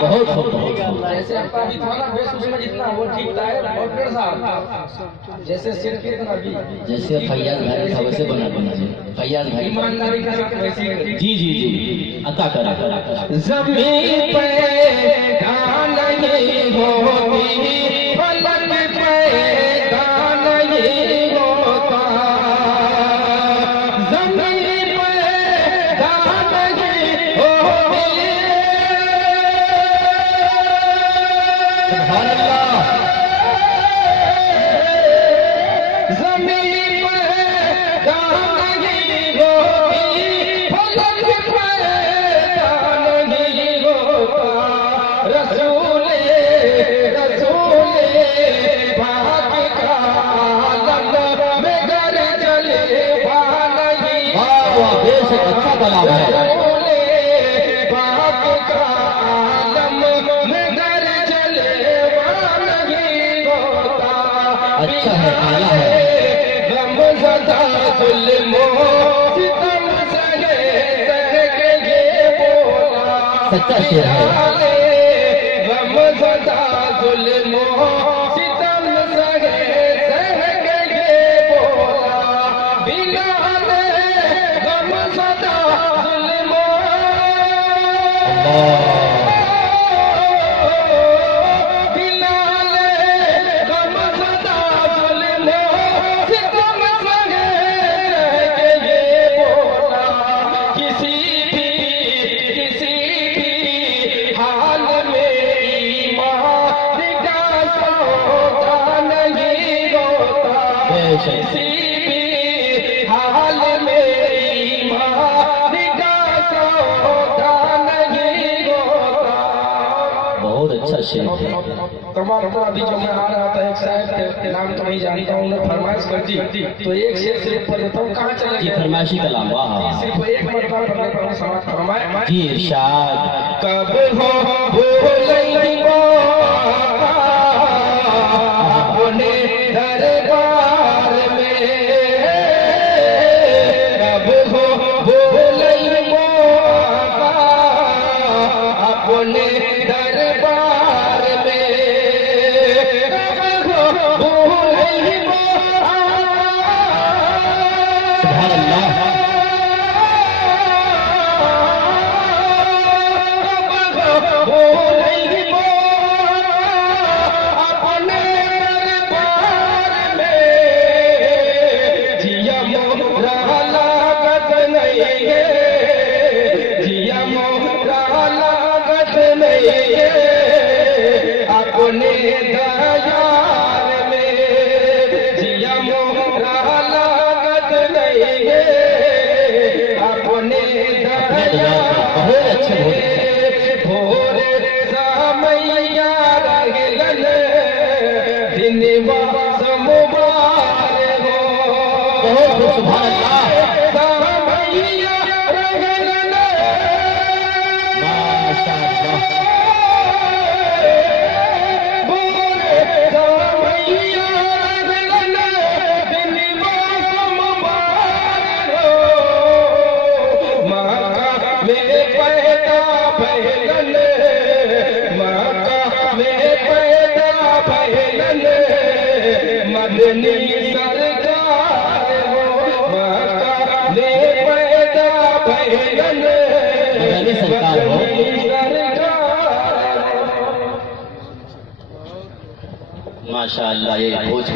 بہت خوب جیسے آپ کا بھی تھا نا بیس اس میں جتنا وہ ٹھیک تھا ہے اور پھر صاحب جیسے سر کے اتنا بھی جیسے فیاض بھائی تھا ویسے بنا دیجیے فیاض بھائی ایمانداری کا ساتھ ویسی ہے جی جی جی عطا کرا زمین پیدا نہیں ہوتی فلک پیدا نہیں ہوتا زمین پیدا نہیں ہوتی سبحان اللہ زمین پیدا نہیں ہوتی فلک پیدا نہیں ہوتا رسول پاک کا عالم میں گر جلے نہیں واہ واہ بے شک اچھا کلام ہے رسول پاک کا عالم میں گر جلے نہیں ہوتا اچھا ہے اعلیٰ ہے غم زدہ ظلم و ستم سہے کے یہ بولا سچا شعر ہے غم زدہ ظلم و ستم سہے کے یہ بولا بلال غم زدہ ظلم و کسی بھی حال میں ایمان کا سودا نہیں ہوتا بہت اچھا شعر ہے تمام ابھی جو میں آ رہا تھا ایک صاحب کے نام تو نہیں جانتا ہوں انہیں فرمائش کرتی تو ایک شعر صرف پڑھ دیتا ہوں کہاں چلے جی گئے فرمائشی کلام واہ صرف ایک مرتبہ پڑھنے پر سماعت فرمائے جی ارشاد کب ہو بھولیں گو اپنے دربار میں کب ہو بھولیں گو اپنے دربار میں کب ہو بھولیں گو سبحان اللہ اپنے دیار میں جیا مورا لاگت نہیں ہے اپنے دیار میں بھور سامیا رگلن دن موسم بار ہو سبحان اللہ سامیا رگلن ماشاء اللہ مدنی سرکار ہو مکہ میں پیدا بھیلن مدنی سرکار ہو سرکار ماشاء اللہ یہ بھوج